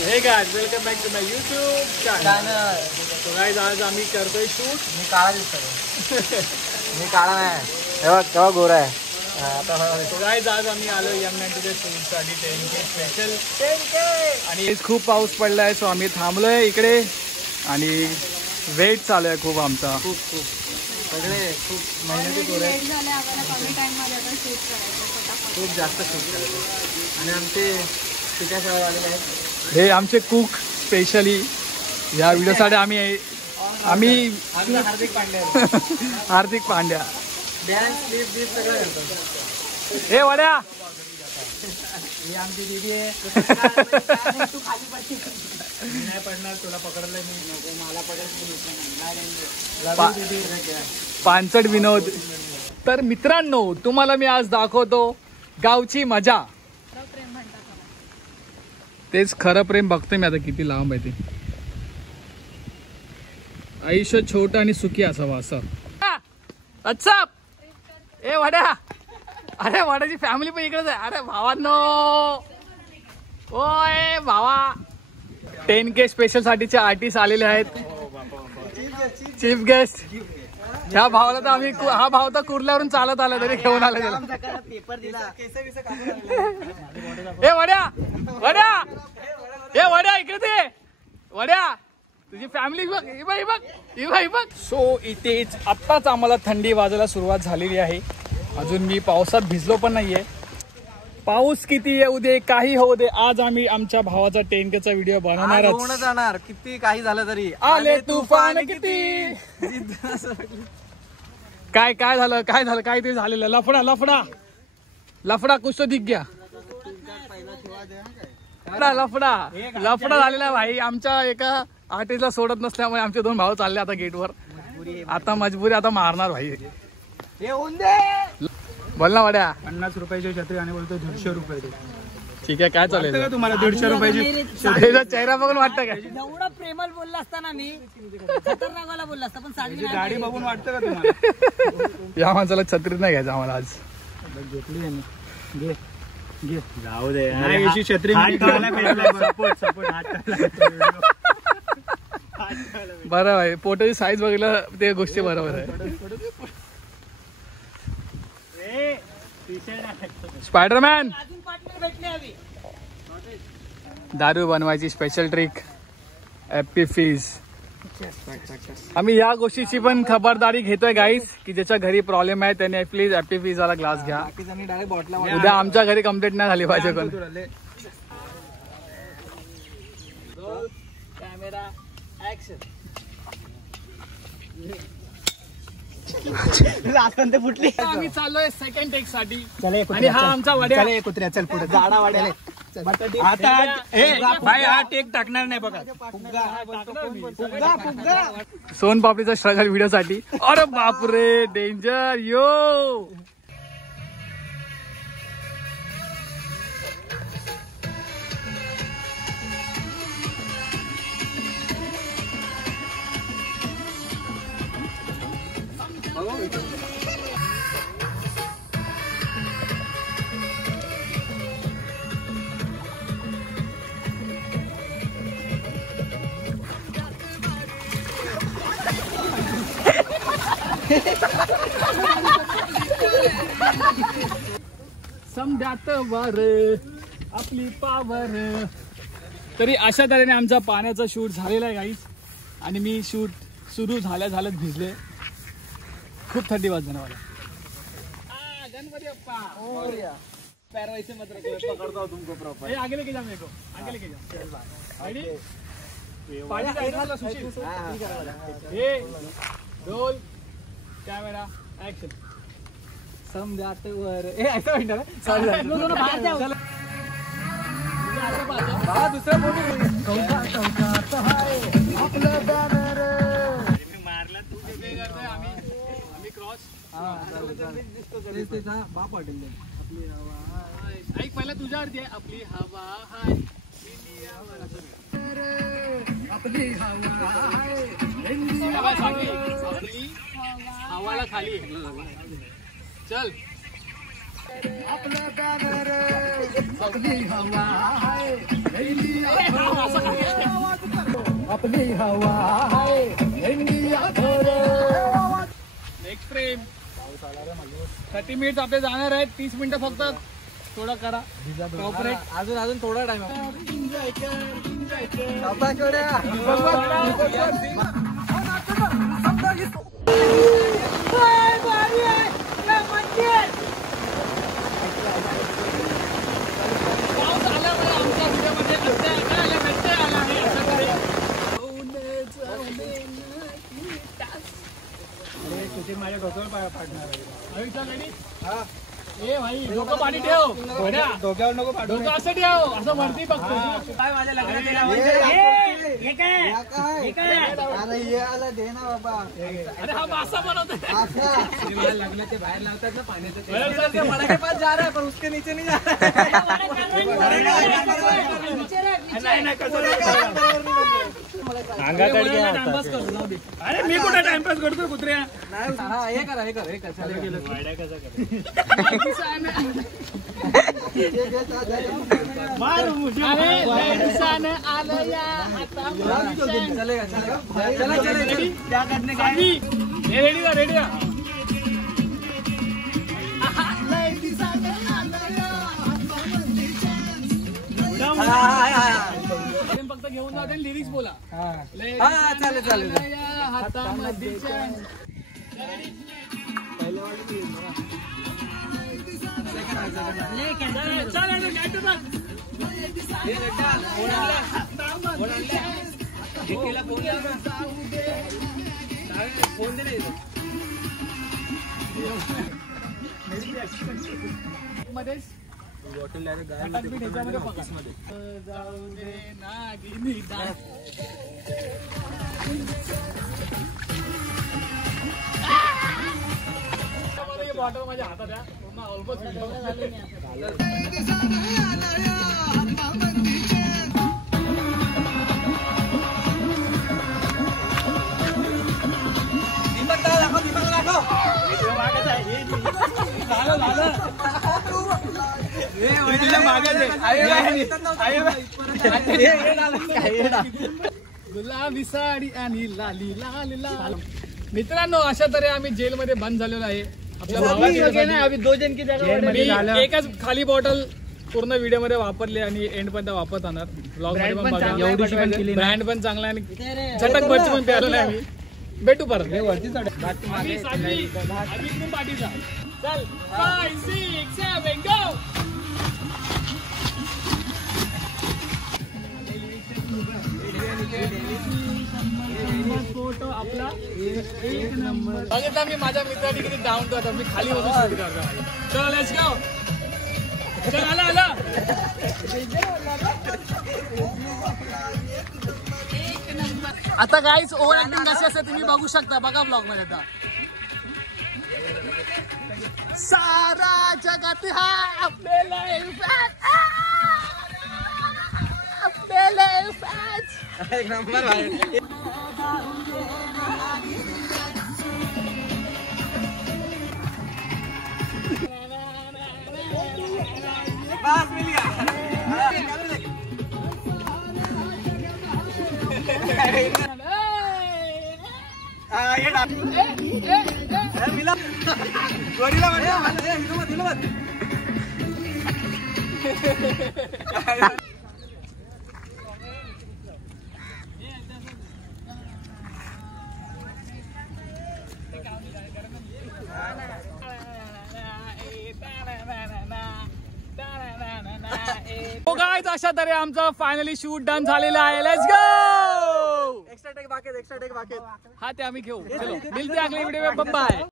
हे guys welcome back to my YouTube channel. तो guys आज आम्ही करतोय शूट. मी काळा दिसतोय. मी काळा नाही. तेव्हा गोरा आहे. तो गाइस आज आम्ही आलो M90 शूट साठी 10K स्पेशल 10K. आणि खूप पाऊस पडलाय सो आम्ही थांबलोय इकडे आणि वेट चालू आहे खूप आमचा. खूप सगळे खूप मेहनती पोरं आहेत. खूप जास्त शूट करायचं आणि आमचे तिच्या सवय आलेले आहेत. हे आमचे कुक स्पेशली या व्हिडिओसाठी आम्ही हार्दिक पांड्या हार्दिक पांड्या डॅन्स क्लिप सगळं करतो. हे वड्या ही आमची दीदी आहे. तू खाली पडशील. नाही पडणार, तुला पकडलं मी. मला पकडलं पानसट विनोद. तर मित्रांनो तुम्हाला मी आज दाखवतो गावची मजा. तेच खरं प्रेम बघतोय मी आता किती लांब आहे ते. आयुष्य छोटं आणि सुखी असावं असं. अच्छा ए वड्या, अरे वड्याची फॅमिली पण इकडेच आहे. अरे भावांनो, ओय भावा. 10K स्पेशल साठीचे आर्टिस्ट आलेले आहेत. Chief guest. ह्या भावाला तर आम्ही, हा भाव तर कुर्ल्यावरून चालत आला तरी घेऊन आला त्याला. ए वड्या वड्या, ए वड्या इकडे ते. वड्या तुझी फॅमिली बघ, ही बघ. सो इथेच आत्ताच आम्हाला थंडी वाजायला सुरुवात झालेली आहे. अजून मी पावसात भिजलो पण नाहीये. पाऊस किती येऊ दे, काही होऊ दे, आज आम्ही आमच्या भावाचा 10Kचा व्हिडिओ बनवणार जाणार. किती काही झालं तरी आले तुफान किती. काय झालं काय ते झालेलं. लफडा कुछ तो दिख गया. लफडा झालेला भाई. आमच्या एका आर्टिस्टला सोडत नसल्यामुळे आमचे 2 भाऊ चालले आता गेटवर. आता मजबुरी, आता मारणार भाई. बोल ना वड्या. 50 रुपयाची छत्री आणि बोलतो 150 रुपये. ठीक आहे, काय चालेल तुम्हाला 150 रुपयाची. चेहरा बघून वाटतं काय एवढा प्रेमल बोलला असताना मी खतरनाकवाला बोलला असता, पण साडी गाडी बघून वाटतं का तुम्हाला? या माणसाला छत्री नाही घ्यायचं आम्हाला आज. घेतली आहे घे घे. जाऊ दे याची छत्री. बरं आहे, पोटाची साईज बघितलं ते गोष्टी बरोबर आहे. स्पायडरमॅन. दारू बनवायची स्पेशल ट्रिक ॲपी फिज. आम्ही या गोष्टीची पण खबरदारी घेतोय गाईज की ज्याच्या घरी प्रॉब्लेम आहे त्याने प्लीज ॲपी फिज वाला ग्लास घ्या. उद्या आमच्या घरी कंप्लेंट नाही झाली पाहिजे कोण. Camera action. फुटली. आम्ही चाललोय सेकंड टेक साठी आणि हा आमचा वड्या. कुत्र्या चल पुढे. जाडा वाड्याला आता भाई हा टेक टाकणार नाही बघा. सोन पापडीचा स्ट्रगल व्हिडिओ साठी. अरे बापरे डेंजर यो. समजात वर आपली पावर. तरी अशा तऱ्हेने आमचा पाण्याचा शूट झालेला आहे गाईस. आणि मी शूट सुरू झाल्यात भिजले. खूप थंडी वाजते ना मला. गणपती बाप्पा पैरवाई से मत रखो, पकड़ता हूं तुमको प्रॉपर. आगे लेके जा मेरे को, आगे लेके जा. रेडी पानी का इधर सुशील. 1 2 camera action. समजात वर. ऐसा म्हणणार ना. दुसरा मारला तू आम्ही क्रॉस. बाप वाटेल. ऐक पहिला तुझ्यावरती आहे. आपली हवा हाय आपली हवाला खाली. चल आपल्या आपली हवा आहे इंडिया नेक्स्ट फ्रेम 30 मिनिट्स आपले जाणार आहेत 30 मिनिटं फक्त थोडं करा कॉपरेट अजून थोडा टाइम पाऊस आल्यामुळे आमच्या व्हिडिओमध्ये आला आहे अशा तुझे माझ्या डोक्यावर पाडणार हा ए भाई डोकं पाणी ठेव डोक्यावर नको पाडू डोकं असं ठेव असं वरती बघतो काय माझ्या लग्नात अरे हा मासा बनवतोय लग्नाचे बाहेर लावतात ना पाण्याचं बड़ा के पास जा रहा है पर उसके नीचे नहीं जा अरे मी कुठे टाइमपास करतोय कुत्र्या हे करा रेडी रेडी फक्त घेऊन जाऊ लिरिक्स बोला चालेल हातामध्ये मध्येच जाऊ दे नागिनी बॉटल माझ्या हातात आहे पूर्ण ऑलमोस्ट गुलाबी साडी आणि लाली लाल लाल. मित्रांनो अशा तऱ्हे आम्ही जेलमध्ये बंद झालेलो आहे. आपल्या भावाची 2 जण की मी एकच खाली बॉटल पूर्ण व्हिडिओ मध्ये वापरली आणि एंड पर्यंत वापरत आणणार. ब्लॉग मध्ये पण बघा. ब्रँड पण चांगला आणि झटक बच्ची पण प्यालो नाही आम्ही. भेटू परत चल 5 6 7 गो. फोटो आपला 1 नंबर. बघितला मी माझ्या मित्राने किती डाऊन टू आता मी खाली बसून शूट करतो. चल लेट्स गो. चल आला आता गाईज ओव्हर ऍक्टिंग कशी असते तुम्ही बघू शकता. बघा ब्लॉग मध्ये आता सारा जगात हा आपल्याला एक नंबर भाई. बस मिल गया. ये मिला गोरिल्ला मत. गाइस अशा तऱ्हे आमचं फायनली शूट डन झालेलं आहे. Let's go. एक्स्ट्रा टेक बाकी. हा ते आम्ही घेऊ. चलो मिलते अगले व्हिडिओ में. बाय.